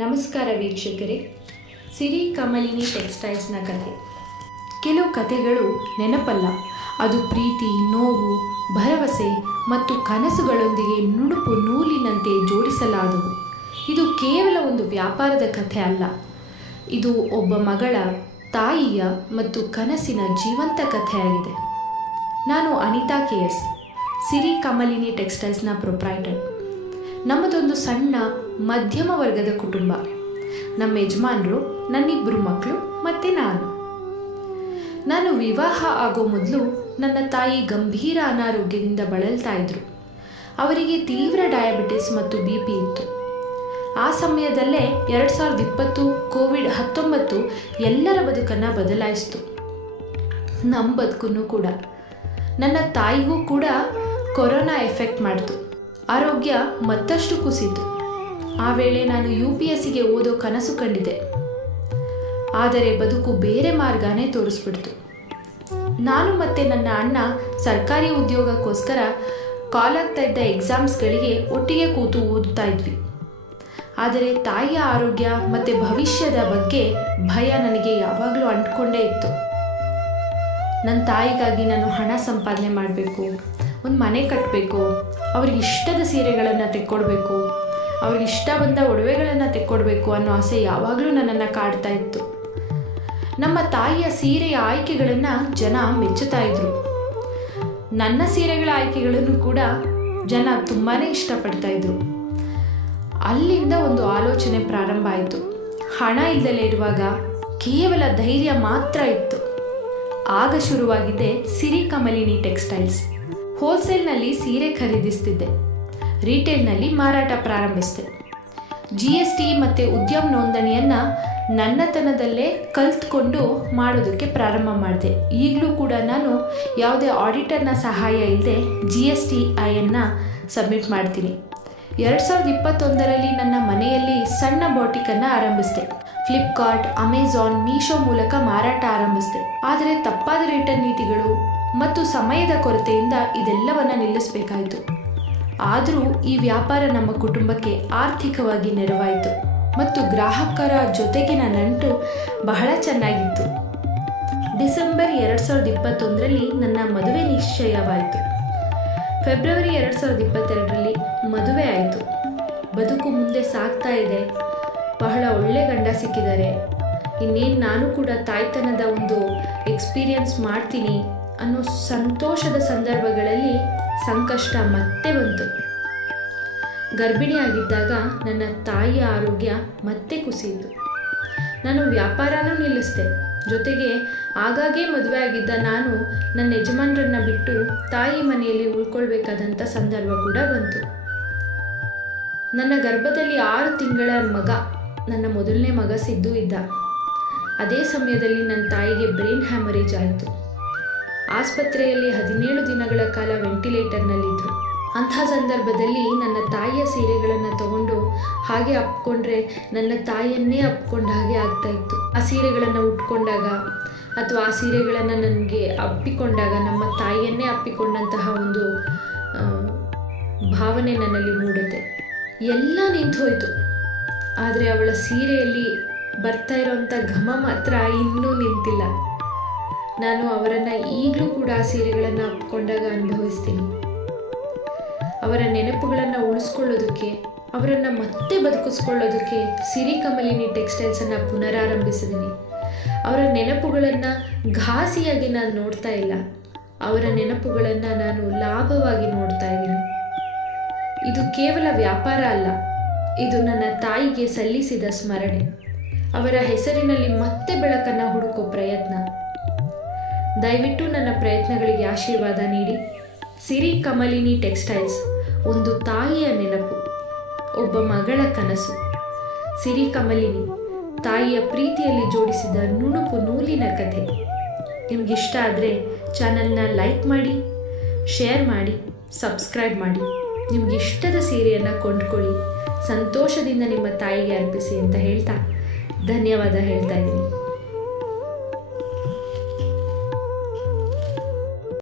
ನಮಸ್ಕಾರ ವೀಕ್ಷಕರೇ. ಸಿರಿ ಕಮಲಿನಿ ಟೆಕ್ಸ್ಟೈಲ್ಸ್ನ ಕಥೆ ಕೆಲವು ಕಥೆಗಳು ನೆನಪಲ್ಲ. ಅದು ಪ್ರೀತಿ, ನೋವು, ಭರವಸೆ ಮತ್ತು ಕನಸುಗಳೊಂದಿಗೆ ನುಣುಪು ನೂಲಿನಂತೆ ಜೋಡಿಸಲಾದವು. ಇದು ಕೇವಲ ಒಂದು ವ್ಯಾಪಾರದ ಕಥೆ ಅಲ್ಲ. ಇದು ಒಬ್ಬ ಮಗಳ, ತಾಯಿಯ ಮತ್ತು ಕನಸಿನ ಜೀವಂತ ಕಥೆಯಾಗಿದೆ. ನಾನು ಅನಿತಾ ಕೆ ಎಸ್, ಸಿರಿ ಕಮಲಿನಿ ಟೆಕ್ಸ್ಟೈಲ್ಸ್ನ ಪ್ರೊಪ್ರೈಟರ್. ನಮ್ಮದೊಂದು ಸಣ್ಣ, ಮಧ್ಯಮ ವರ್ಗದ ಕುಟುಂಬ. ನಮ್ಮ ಯಜಮಾನರು ನನ್ನಿಬ್ಬರು ಮಕ್ಕಳು ಮತ್ತು ನಾನು. ನಾನು ವಿವಾಹ ಆಗೋ ಮೊದಲು ನನ್ನ ತಾಯಿ ಗಂಭೀರ ಅನಾರೋಗ್ಯದಿಂದ ಬಳಲ್ತಾ ಇದ್ರು. ಅವರಿಗೆ ತೀವ್ರ ಡಯಾಬಿಟಿಸ್ ಮತ್ತು ಬಿ ಪಿ ಇತ್ತು. ಆ ಸಮಯದಲ್ಲೇ ಎರಡು ಸಾವಿರದ ಇಪ್ಪತ್ತು ಕೋವಿಡ್ ಹತ್ತೊಂಬತ್ತು ಎಲ್ಲರ ಬದುಕನ್ನು ಬದಲಾಯಿಸಿತು. ನಮ್ಮ ಬದುಕನ್ನು ಕೂಡ. ನನ್ನ ತಾಯಿಗೂ ಕೂಡ ಕೊರೋನಾ ಎಫೆಕ್ಟ್ ಮಾಡಿತು. ಆರೋಗ್ಯ ಮತ್ತಷ್ಟು ಕುಸಿತು. ಆ ವೇಳೆ ನಾನು ಯು ಪಿ ಎಸ್ ಸಿಗೆ ಓದೋ ಕನಸು ಕಂಡಿದ್ದೆ. ಆದರೆ ಬದುಕು ಬೇರೆ ಮಾರ್ಗನೇ ತೋರಿಸ್ಬಿಡ್ತು. ನಾನು ಮತ್ತು ನನ್ನ ಅಣ್ಣ ಸರ್ಕಾರಿ ಉದ್ಯೋಗಕ್ಕೋಸ್ಕರ ಕಾಲಾಗ್ತಾ ಇದ್ದ ಎಕ್ಸಾಮ್ಸ್ಗಳಿಗೆ ಒಟ್ಟಿಗೆ ಕೂತು ಓದ್ತಾ ಇದ್ವಿ. ಆದರೆ ತಾಯಿಯ ಆರೋಗ್ಯ ಮತ್ತು ಭವಿಷ್ಯದ ಬಗ್ಗೆ ಭಯ ನನಗೆ ಯಾವಾಗಲೂ ಅಂಟ್ಕೊಂಡೇ ಇತ್ತು. ನನ್ನ ತಾಯಿಗಾಗಿ ನಾನು ಹಣ ಸಂಪಾದನೆ ಮಾಡಬೇಕು ಒಂದು ಮನೆ ಕಟ್ಟಬೇಕು ಅವ್ರಿಗೆ ಇಷ್ಟದ ಸೀರೆಗಳನ್ನು ತೆಕ್ಕೊಡ್ಬೇಕು. ಅವ್ರಿಗೆ ಇಷ್ಟ ಬಂದ ಒಡವೆಗಳನ್ನು ತೆಕ್ಕೊಡ್ಬೇಕು ಅನ್ನೋ ಆಸೆ ಯಾವಾಗಲೂ ನನ್ನನ್ನು ಕಾಡ್ತಾ ಇತ್ತು. ನಮ್ಮ ತಾಯಿಯ ಸೀರೆಯ ಆಯ್ಕೆಗಳನ್ನು ಜನ ಮೆಚ್ಚುತ್ತಾ ಇದ್ರು. ನನ್ನ ಸೀರೆಗಳ ಆಯ್ಕೆಗಳನ್ನು ಕೂಡ ಜನ ತುಂಬಾ ಇಷ್ಟಪಡ್ತಾ ಇದ್ರು. ಅಲ್ಲಿಂದ ಒಂದು ಆಲೋಚನೆ ಪ್ರಾರಂಭ ಆಯಿತು. ಹಣ ಇಲ್ಲದಲೇ ಇರುವಾಗ ಕೇವಲ ಧೈರ್ಯ ಮಾತ್ರ ಇತ್ತು. ಆಗ ಶುರುವಾಗಿದೆ ಸಿರಿ ಕಮಲಿನಿ ಟೆಕ್ಸ್ಟೈಲ್ಸ್. ಹೋಲ್ಸೇಲ್ನಲ್ಲಿ ಸೀರೆ ಖರೀದಿಸ್ತಿದ್ದೆ. ರೀಟೇಲ್ನಲ್ಲಿ ಮಾರಾಟ ಪ್ರಾರಂಭಿಸಿದೆ. ಜಿ ಎಸ್ ಟಿ ಮತ್ತು ಉದ್ಯಮ ನೋಂದಣಿಯನ್ನು ನನ್ನತನದಲ್ಲೇ ಕಲ್ತ್ಕೊಂಡು ಮಾಡೋದಕ್ಕೆ ಪ್ರಾರಂಭ ಮಾಡಿದೆ. ಈಗಲೂ ಕೂಡ ನಾನು ಯಾವುದೇ ಆಡಿಟರ್ನ ಸಹಾಯ ಇಲ್ಲದೆ ಜಿ ಎಸ್ ಟಿ ಐಯನ್ನು ಸಬ್ಮಿಟ್ ಮಾಡ್ತೀನಿ. ಎರಡು ಸಾವಿರದ ಇಪ್ಪತ್ತೊಂದರಲ್ಲಿ ನನ್ನ ಮನೆಯಲ್ಲಿ ಸಣ್ಣ ಬಾಟಿಕನ್ನು ಆರಂಭಿಸಿದೆ. ಫ್ಲಿಪ್ಕಾರ್ಟ್ ಅಮೆಝಾನ್ ಮೀಶೋ ಮೂಲಕ ಮಾರಾಟ ಆರಂಭಿಸಿದೆ. ಆದರೆ ತಪ್ಪಾದ ರಿಟರ್ನ್ ನೀತಿಗಳು ಮತ್ತು ಸಮಯದ ಕೊರತೆಯಿಂದ ಇದೆಲ್ಲವನ್ನ ನಿಲ್ಲಿಸಬೇಕಾಯಿತು. ಆದರೂ ಈ ವ್ಯಾಪಾರ ನಮ್ಮ ಕುಟುಂಬಕ್ಕೆ ಆರ್ಥಿಕವಾಗಿ ನೆರವಾಯಿತು ಮತ್ತು ಗ್ರಾಹಕರ ಜೊತೆಗಿನ ನಂಟು ಬಹಳ ಚೆನ್ನಾಗಿತ್ತು. ಡಿಸೆಂಬರ್ ಎರಡು ಸಾವಿರದ ಇಪ್ಪತ್ತೊಂದರಲ್ಲಿ ನನ್ನ ಮದುವೆ ನಿಶ್ಚಯವಾಯಿತು. ಫೆಬ್ರವರಿ ಎರಡು ಸಾವಿರದ ಇಪ್ಪತ್ತೆರಡರಲ್ಲಿ ಮದುವೆ ಆಯಿತು. ಬದುಕು ಮುಂದೆ ಸಾಗ್ತಾ ಇದೆ. ಬಹಳ ಒಳ್ಳೆ ಗಂಡ ಸಿಕ್ಕಿದ್ದಾರೆ. ಇನ್ನೇನು ನಾನು ಕೂಡ ತಾಯ್ತನದ ಒಂದು ಎಕ್ಸ್ಪೀರಿಯನ್ಸ್ ಮಾಡ್ತೀನಿ. ಅನ್ನೋ ಸಂತೋಷದ ಸಂದರ್ಭಗಳಲ್ಲಿ ಸಂಕಷ್ಟ ಮತ್ತೆ ಬಂತು. ಗರ್ಭಿಣಿಯಾಗಿದ್ದಾಗ ನನ್ನ ತಾಯಿಯ ಆರೋಗ್ಯ ಮತ್ತೆ ಕುಸಿಯಿತು. ನಾನು ವ್ಯಾಪಾರನೂ ನಿಲ್ಲಿಸಿದೆ. ಜೊತೆಗೆ ಆಗಾಗ್ಗೆ ಮದುವೆ ಆಗಿದ್ದ ನಾನು ನನ್ನ ಯಜಮಾನರನ್ನು ಬಿಟ್ಟು ತಾಯಿ ಮನೆಯಲ್ಲಿ ಉಳ್ಕೊಳ್ಬೇಕಾದಂಥ ಸಂದರ್ಭ ಕೂಡ ಬಂತು. ನನ್ನ ಗರ್ಭದಲ್ಲಿ ಆರು ತಿಂಗಳ ಮಗ, ನನ್ನ ಮೊದಲನೇ ಮಗ ಸಿದ್ದು ಇದ್ದ. ಅದೇ ಸಮಯದಲ್ಲಿ ನನ್ನ ತಾಯಿಗೆ ಬ್ರೈನ್ ಹ್ಯಾಮರೇಜ್ ಆಯಿತು. ಆಸ್ಪತ್ರೆಯಲ್ಲಿ ಹದಿನೇಳು ದಿನಗಳ ಕಾಲ ವೆಂಟಿಲೇಟರ್ನಲ್ಲಿದ್ದರು. ಅಂಥ ಸಂದರ್ಭದಲ್ಲಿ ನನ್ನ ತಾಯಿಯ ಸೀರೆಗಳನ್ನು ತಗೊಂಡು ಹಾಗೆ ಅಪ್ಕೊಂಡ್ರೆ ನನ್ನ ತಾಯಿಯನ್ನೇ ಅಪ್ಕೊಂಡ ಹಾಗೆ ಆಗ್ತಾ ಇತ್ತು. ಆ ಸೀರೆಗಳನ್ನು ಉಟ್ಕೊಂಡಾಗ ಅಥವಾ ಆ ಸೀರೆಗಳನ್ನು ನನಗೆ ಅಪ್ಪಿಕೊಂಡಾಗ ನಮ್ಮ ತಾಯಿಯನ್ನೇ ಅಪ್ಪಿಕೊಂಡಂತಹ ಒಂದು ಭಾವನೆ ನನ್ನಲ್ಲಿ ಮೂಡುತ್ತೆ ಎಲ್ಲ ನಿಂತು ಹೋಯಿತು ಆದರೆ ಅವಳ ಸೀರೆಯಲ್ಲಿ ಬರ್ತಾ ಇರೋವಂಥ ಘಮ ಮಾತ್ರ ಇನ್ನೂ ನಿಂತಿಲ್ಲ. ನಾನು ಅವರನ್ನು ಈಗಲೂ ಕೂಡ ಆ ಸೀರೆಗಳನ್ನು ಅಪ್ಕೊಂಡಾಗ ಅನುಭವಿಸ್ತೀನಿ. ಅವರ ನೆನಪುಗಳನ್ನು ಉಳಿಸ್ಕೊಳ್ಳೋದಕ್ಕೆ, ಅವರನ್ನು ಮತ್ತೆ ಬದುಕಿಸ್ಕೊಳ್ಳೋದಕ್ಕೆ ಸಿರಿ ಕಮಲಿನಿ ಟೆಕ್ಸ್ಟೈಲ್ಸನ್ನು ಪುನರಾರಂಭಿಸಿದ್ದೀನಿ ಅವರ ನೆನಪುಗಳನ್ನು ಘಾಸಿಯಾಗಿ ನಾನು ನೋಡ್ತಾ ಇಲ್ಲ. ಅವರ ನೆನಪುಗಳನ್ನು ನಾನು ಲಾಭವಾಗಿ ನೋಡ್ತಾ ಇದ್ದೀನಿ. ಇದು ಕೇವಲ ವ್ಯಾಪಾರ ಅಲ್ಲ, ಇದು ನನ್ನ ತಾಯಿಗೆ ಸಲ್ಲಿಸಿದ ಸ್ಮರಣೆ. ಅವರ ಹೆಸರಿನಲ್ಲಿ ಮತ್ತೆ ಬೆಳಕನ್ನು ಹುಡುಕೋ ಪ್ರಯತ್ನ. ದಯವಿಟ್ಟು ನನ್ನ ಪ್ರಯತ್ನಗಳಿಗೆ ಆಶೀರ್ವಾದ ನೀಡಿ. ಸಿರಿ ಕಮಲಿನಿ ಟೆಕ್ಸ್ಟೈಲ್ಸ್, ಒಂದು ತಾಯಿಯ ನೆನಪು, ಒಬ್ಬ ಮಗಳ ಕನಸು. ಸಿರಿ ಕಮಲಿನಿ, ತಾಯಿಯ ಪ್ರೀತಿಯಲ್ಲಿ ಜೋಡಿಸಿದ ನುಣುಪು ನೂಲಿನ ಕಥೆ. ನಿಮಗಿಷ್ಟ ಆದರೆ ಚಾನಲ್ನ ಲೈಕ್ ಮಾಡಿ, ಶೇರ್ ಮಾಡಿ, ಸಬ್ಸ್ಕ್ರೈಬ್ ಮಾಡಿ. ನಿಮ್ಗೆ ಇಷ್ಟದ ಸೀರೆಯನ್ನು ಕೊಂಡ್ಕೊಳ್ಳಿ. ಸಂತೋಷದಿಂದ ನಿಮ್ಮ ತಾಯಿಗೆ ಅರ್ಪಿಸಿ ಅಂತ ಹೇಳ್ತಾ ಧನ್ಯವಾದ ಹೇಳ್ತಾ ಇದ್ದೀನಿ.